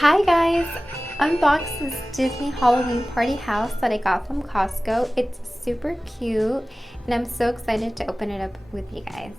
Hi guys! Unboxed this Disney Halloween party house that I got from Costco. It's super cute and I'm so excited to open it up with you guys.